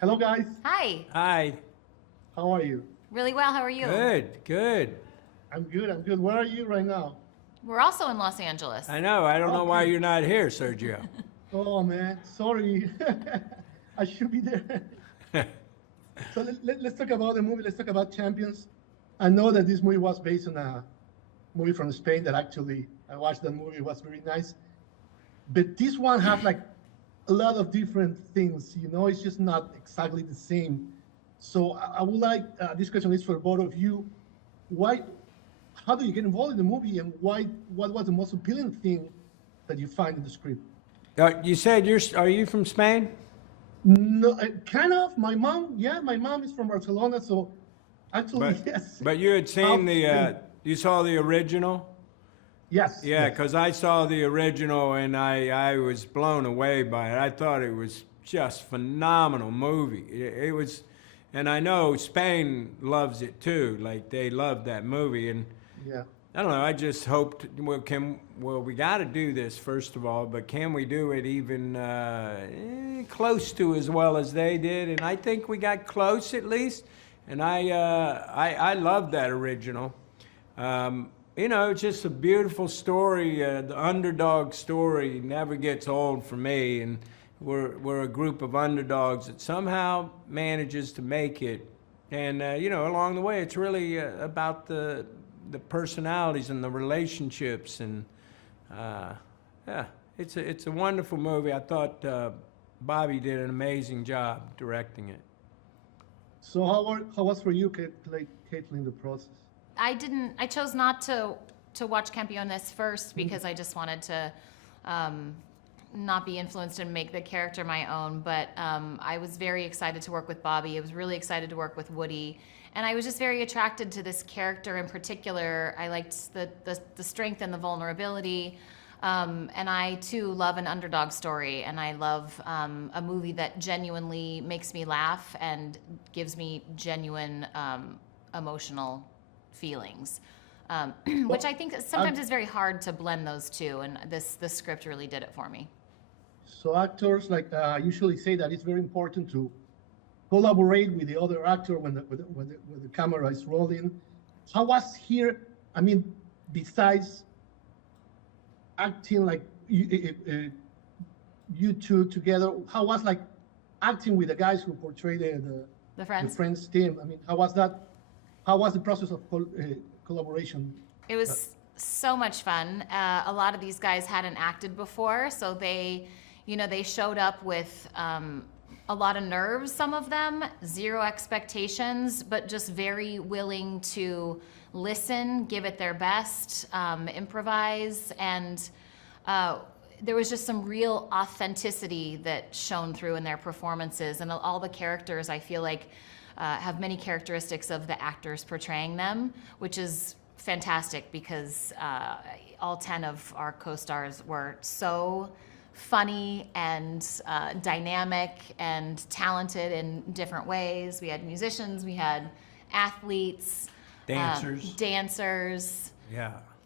Hello, guys. Hi. Hi. How are you? Really well. How are you? Good, good. I'm good. I'm good. Where are you right now? We're also in Los Angeles. I know. I don't know why Okay. you're not here, Sergio. Oh, man. Sorry. I should be there. So let's talk about the movie. Let's talk about Champions. I know that this movie was based on a movie from Spain that actually I watched the movie. It was very nice. But this one has like a lot of different things. It's just not exactly the same. So I would like, this question is for both of you. Why, how do you get involved in the movie, and what was the most appealing thing that you find in the script? You said are you from Spain? No, kind of. My mom is from Barcelona, so actually, yes. But you had seen you saw the original? Yes. Yeah, yes. because I saw the original and I was blown away by it. I thought it was just phenomenal movie. It was, and I know Spain loves it too. Like they love that movie, and Yeah. I don't know. I just hoped. We got to do this first of all, but can we do it even close to as well as they did? And I think we got close at least. And I love that original. It's just a beautiful story. The underdog story never gets old for me, and we're a group of underdogs that somehow manages to make it. And along the way, it's really about the personalities and the relationships, and it's a wonderful movie. I thought Bobby did an amazing job directing it. So how was for you, Kaitlin, the process? I chose not to watch Campeones first because I just wanted to not be influenced and make the character my own. But I was very excited to work with Bobby. I was really excited to work with Woody. And I was just very attracted to this character in particular. I liked the strength and the vulnerability. And I, too, love an underdog story. And I love a movie that genuinely makes me laugh and gives me genuine emotional feelings, which I think sometimes is very hard to blend those two. And this script really did it for me. So actors usually say that it's very important to collaborate with the other actor when the camera is rolling. How was here? I mean, besides acting like you two together, how was like acting with the guys who portray The Friends? the Friends team? I mean, how was that? How was the process of collaboration? It was so much fun. A lot of these guys hadn't acted before, so they showed up with a lot of nerves, some of them, zero expectations, but just very willing to listen, give it their best, improvise, and there was just some real authenticity that shone through in their performances. And all the characters, I feel like, have many characteristics of the actors portraying them, which is fantastic because all 10 of our co-stars were so funny and dynamic and talented in different ways. We had musicians, we had athletes, dancers.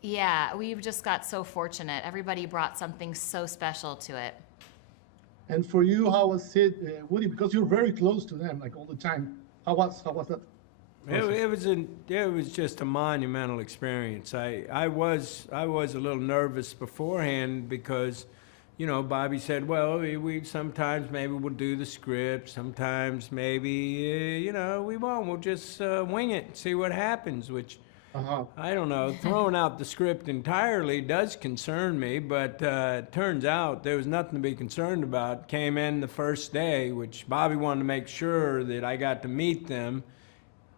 Yeah, we just got so fortunate. Everybody brought something so special to it. And for you, how was it, Woody? Because you're very close to them, like all the time. How was that? It was just a monumental experience. I was a little nervous beforehand because, Bobby said, well, we sometimes maybe we'll do the script, sometimes maybe we won't. We'll just wing it, and see what happens. Which I don't know. Throwing out the script entirely does concern me, but it turns out there was nothing to be concerned about. Came in the first day, which Bobby wanted to make sure that I got to meet them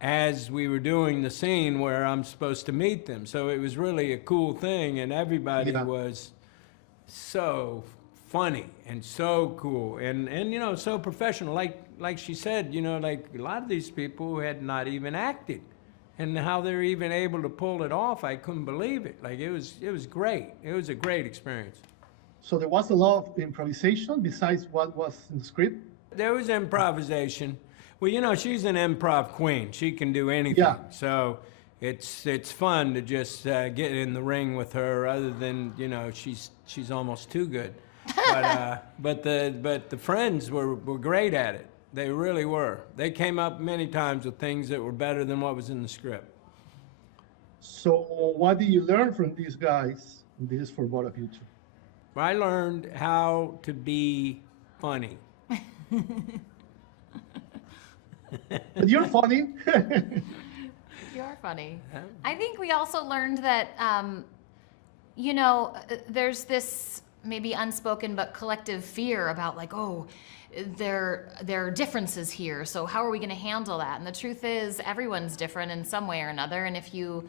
as we were doing the scene where I'm supposed to meet them. So it was really a cool thing, and everybody was so funny and so cool and so professional. Like she said, like a lot of these people who had not even acted. And how they're even able to pull it off, I couldn't believe it. Like it was great. It was a great experience. So there was a lot of improvisation besides what was in the script? There was improvisation. Well, she's an improv queen. She can do anything. Yeah. So it's fun to just get in the ring with her. Other than she's almost too good. But the friends were great at it. They really were. They came up many times with things that were better than what was in the script. So what did you learn from these guys? This is for both of you two. I learned how to be funny. But you're funny. You're funny. Yeah. I think we also learned that, you know, there's this maybe unspoken but collective fear about like, oh, there are differences here, so how are we going to handle that? And the truth is, everyone's different in some way or another, and if you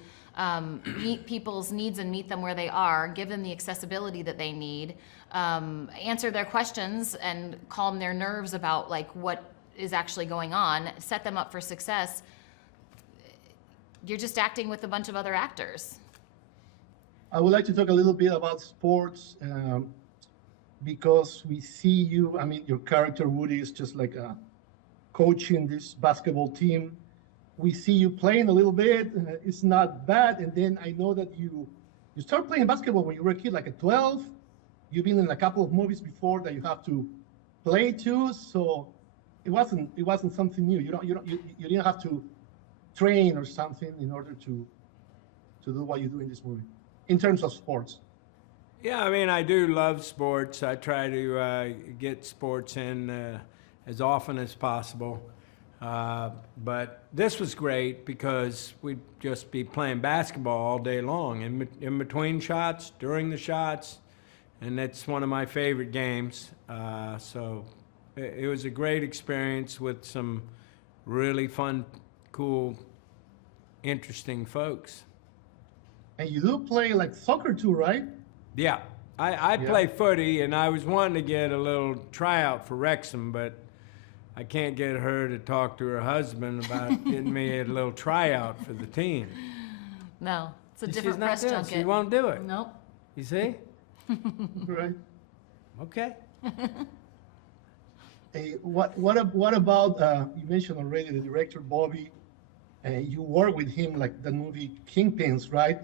meet people's needs and meet them where they are, give them the accessibility that they need, answer their questions and calm their nerves about like what is actually going on, set them up for success, you're just acting with a bunch of other actors. I would like to talk a little bit about sports because we see you, I mean, your character Woody is just like coaching this basketball team. We see you playing a little bit, it's not bad. And then I know that you started playing basketball when you were a kid, like at 12. You've been in a couple of movies before that you have to play too. So it wasn't something new. You didn't have to train or something in order to do what you do in this movie, in terms of sports. Yeah, I mean, I do love sports. I try to get sports in as often as possible. But this was great because we'd just be playing basketball all day long, in between shots, during the shots, and that's one of my favorite games. So it was a great experience with some really fun, cool, interesting folks. And you do play like soccer too, right? Yeah, I play footy, and I was wanting to get a little tryout for Wrexham, but I can't get her to talk to her husband about getting me a little tryout for the team. No, it's a She's different not press doing it. junket. She won't do it. Nope. You see? Right. Okay. Hey, what about you mentioned already the director Bobby, and you work with him like the movie Kingpins, right?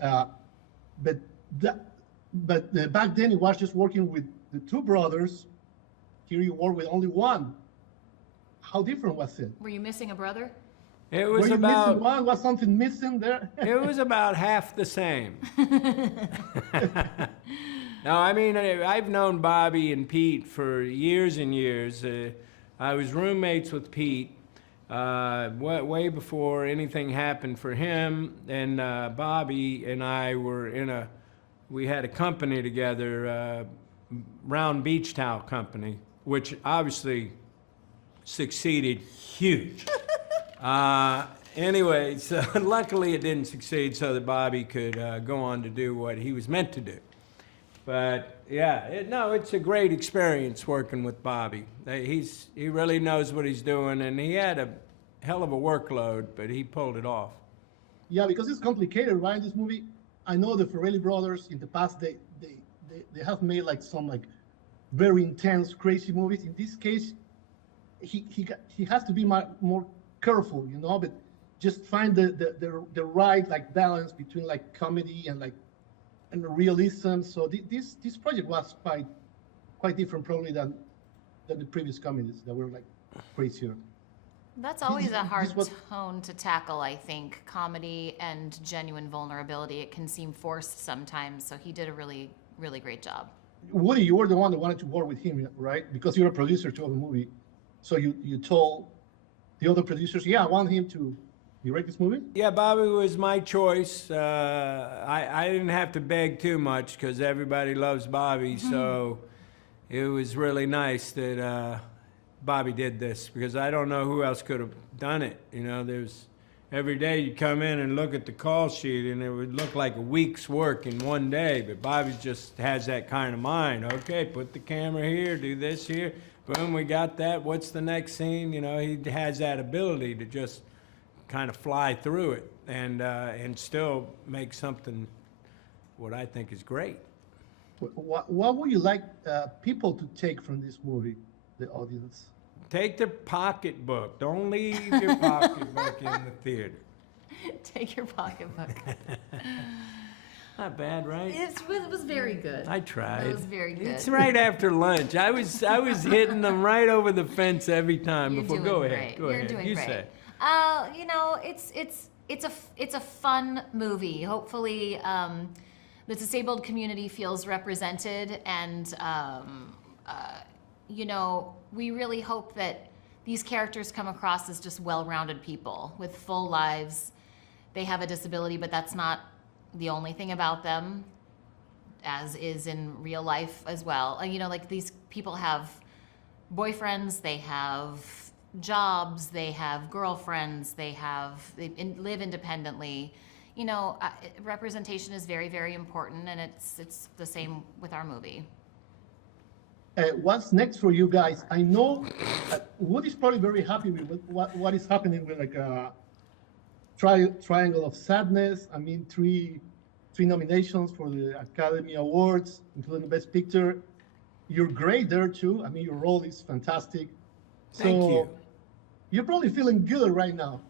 But back then it was just working with the two brothers. Here you work with only one. How different was it? Were you missing a brother? It Were was you missing about one? Was something missing there? it was about half the same. No, I mean, I've known Bobby and Pete for years and years. I was roommates with Pete way before anything happened for him. And Bobby and I were we had a company together, Round Beach Towel Company, which obviously succeeded huge. Anyway, so luckily it didn't succeed so that Bobby could go on to do what he was meant to do. But yeah, it's a great experience working with Bobby. He really knows what he's doing, and he had a hell of a workload, but he pulled it off. Yeah, because it's complicated, right? This movie, I know the Farrelly brothers in the past, they have made like some like very intense, crazy movies. In this case, he has to be more careful, you know, but just find the right like balance between like comedy and realism. So this project was quite different probably than the previous comedies that were like crazier. That's always a hard tone to tackle, I think. Comedy and genuine vulnerability. It can seem forced sometimes, so he did a really, really great job. Woody, you were the one that wanted to work with him, right? Because you're a producer to the movie. So you told the other producers, yeah, I want him to direct this movie? Yeah, Bobby was my choice. I didn't have to beg too much because everybody loves Bobby, so it was really nice that Bobby did this because I don't know who else could have done it. You know, every day you come in and look at the call sheet and it would look like a week's work in one day, but Bobby just has that kind of mind. Okay, put the camera here, do this here. Boom, we got that. What's the next scene? You know, he has that ability to just kind of fly through it and still make something what I think is great. What would you like people to take from this movie, the audience? Take their pocketbook. Don't leave your pocketbook in the theater. Take your pocketbook. Not bad, right? It was very good. I tried. It was very good. It's right after lunch. I was hitting them right over the fence every time. You're before. doing Go great. ahead. Go You're ahead. doing You great. say. You know, it's a fun movie. Hopefully, the disabled community feels represented, and you know, we really hope that these characters come across as just well-rounded people with full lives. They have a disability, but that's not the only thing about them, as is in real life as well. You know, like these people have boyfriends, they have jobs, they have girlfriends, they live independently. You know, representation is very, very important, and it's the same with our movie. What's next for you guys? I know Woody's probably very happy with what is happening with like a triangle of sadness. I mean, three nominations for the Academy Awards, including the Best Picture. You're great there too. I mean, your role is fantastic. Thank you. You're probably feeling good right now.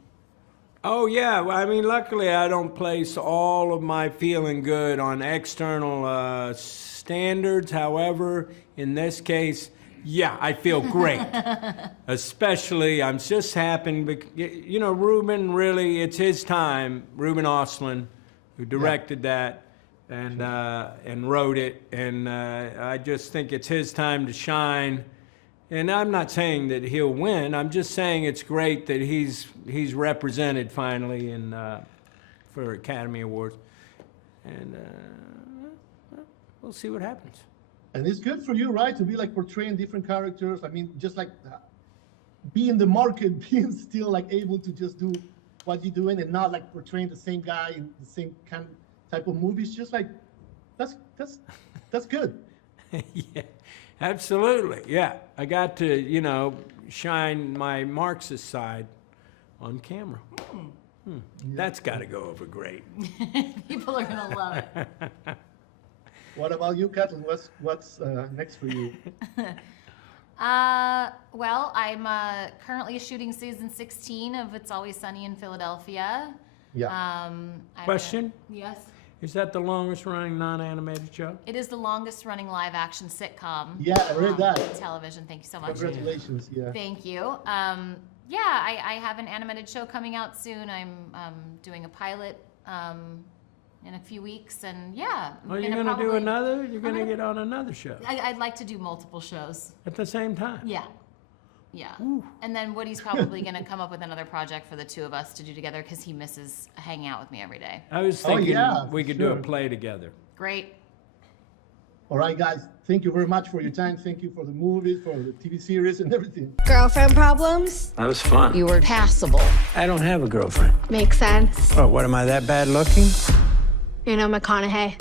Oh yeah, well, I mean, luckily I don't place all of my feeling good on external standards. However, in this case, yeah, I feel great. Especially, I'm just happy because, you know, Ruben, really, it's his time. Ruben Östlund, who directed that and wrote it, and I just think it's his time to shine. And I'm not saying that he'll win. I'm just saying it's great that he's represented finally in for Academy Awards, and we'll see what happens. And it's good for you, right, to be like portraying different characters. I mean, just like be in the market, being still like able to just do what you're doing and not like portraying the same guy in the same kind type of movies. Just like that's good. Yeah, absolutely. Yeah, I got to, you know, shine my Marxist side on camera. That's got to go over great. People are gonna love it. What about you, Kaitlin? What's next for you? Well, I'm currently shooting season 16 of It's Always Sunny in Philadelphia. Yeah. Question? Yes. Is that the longest running non-animated show? It is the longest running live action sitcom. Yeah, I read that. On television. Thank you so much. Congratulations. Yeah. Thank you. Yeah, I have an animated show coming out soon. I'm doing a pilot in a few weeks, and yeah. Oh, you're gonna do another? You're gonna get on another show I'd like to do multiple shows. at the same time? Yeah. Yeah. Ooh. And then Woody's probably going to come up with another project for the two of us to do together because he misses hanging out with me every day. I was thinking yeah, we could do a play together. Great. All right, guys. Thank you very much for your time. Thank you for the movies, for the TV series, and everything. Girlfriend problems? That was fun. You were passable. I don't have a girlfriend. Makes sense. Oh, what, am I that bad looking? You know McConaughey.